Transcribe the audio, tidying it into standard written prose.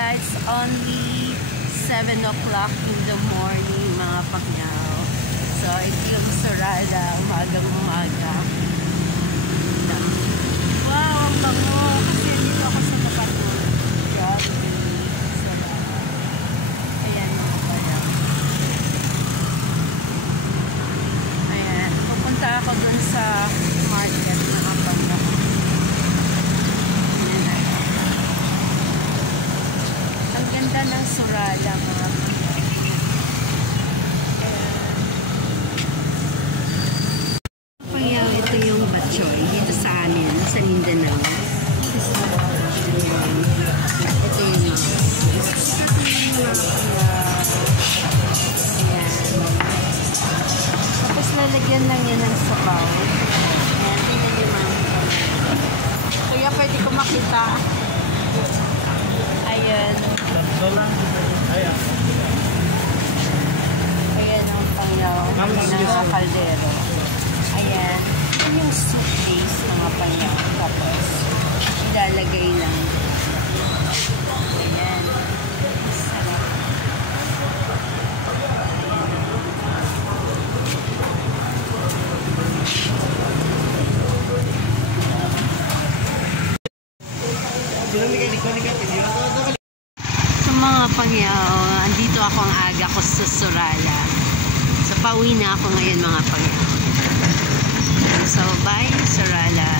pangya, it's only 7 o'clock in the morning, mga pangyaw. So, ito yung Sorala, umagang-umaga. Wow, ang bango. Kasi dito ako sa Makatulog. Grabe. Sorala. Ayan, mga pangyaw. Ayan, pupunta ako dun sa market, mga pangyaw. Ang ganda ng Sorala, mga pangyaw. Ito yung Batchoy dito sa amin, sa Mindanao. Ayan. Ito yung ayan. Tapos lalagyan lang yan ng sabaw. Ayan, tingnan niyo, ma'am. Kaya pwede ko makita. Ayan. Ayan ang pangyaw ng kaldero. Ayan. Yan yung soup base, mga pangyaw. Tapos, ilalagay lang. Ayan. Sarap. So mga pangyaw, andito ako ang aga ko sa Sorala. So pauwi na ako ngayon, mga pangyaw. So bye, Sorala.